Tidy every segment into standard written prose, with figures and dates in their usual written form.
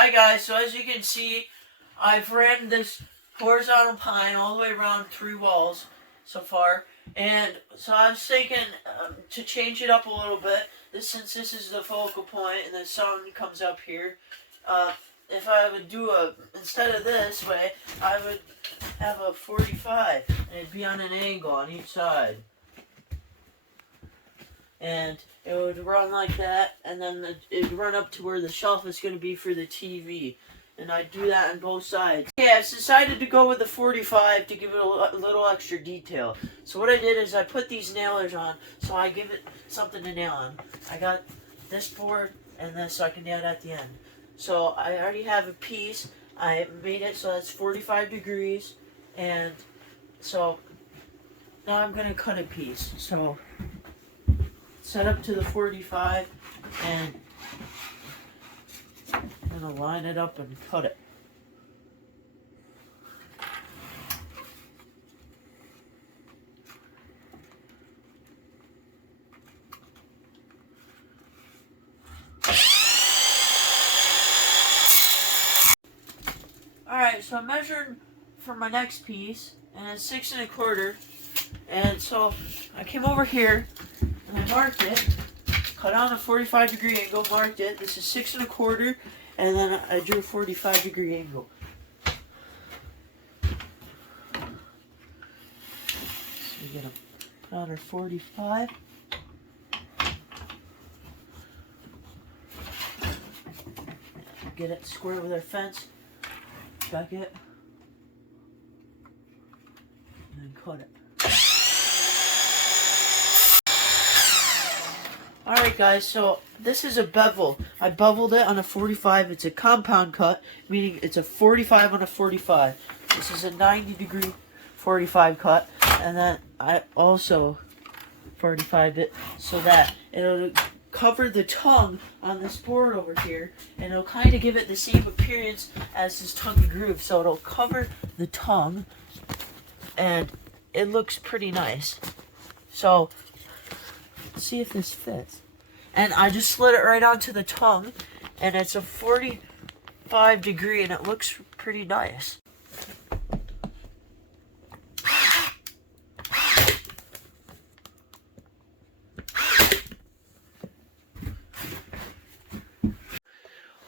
Hi guys, so as you can see, I've ran this horizontal pine all the way around 3 walls so far, and so I was thinking to change it up a little bit, since this is the focal point and the sun comes up here, if I would do instead of this way, I would have a 45, and it'd be on an angle on each side. And it would run like that, and then it'd run up to where the shelf is going to be for the TV. And I'd do that on both sides. Okay, I've decided to go with the 45 to give it a little extra detail. So what I did is I put these nailers on, so I give it something to nail on. I got this board and this so I can nail it at the end. So I already have a piece. I made it so that's 45 degrees. And so now I'm going to cut a piece. So set up to the 45 and I'm going to line it up and cut it. Alright, so I'm measuring for my next piece, and it's 6 1/4. And so I came over here and I marked it, cut on a 45-degree angle, marked it. This is 6 1/4, and then I drew a 45-degree angle. So we're gonna put on our 45. Get it square with our fence. Check it. And then cut it. Alright guys, so this is a bevel. I beveled it on a 45. It's a compound cut, meaning it's a 45 on a 45. This is a 90-degree 45 cut, and then I also 45'd it so that it'll cover the tongue on this board over here, and it'll kind of give it the same appearance as this tongue and groove. So it'll cover the tongue, and it looks pretty nice. So let's see if this fits. And I just slid it right onto the tongue, and it's a 45-degree, and it looks pretty nice.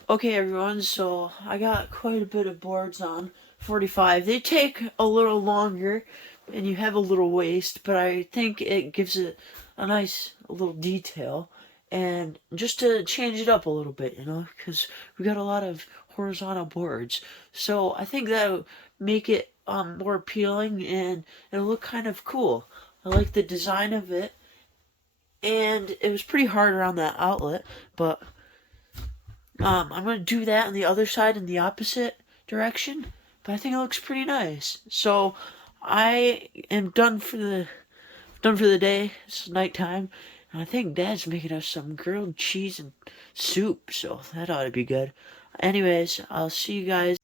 Okay everyone, so I got quite a bit of boards on 45. They take a little longer and you have a little waste, but I think it gives it a nice little detail, and just to change it up a little bit, you know, because we got a lot of horizontal boards. So I think that'll make it more appealing, and it'll look kind of cool. I like the design of it, and it was pretty hard around that outlet, but I'm going to do that on the other side in the opposite direction, but I think it looks pretty nice. So I am done for the day. It's nighttime, and I think Dad's making us some grilled cheese and soup, so that ought to be good. Anyways, I'll see you guys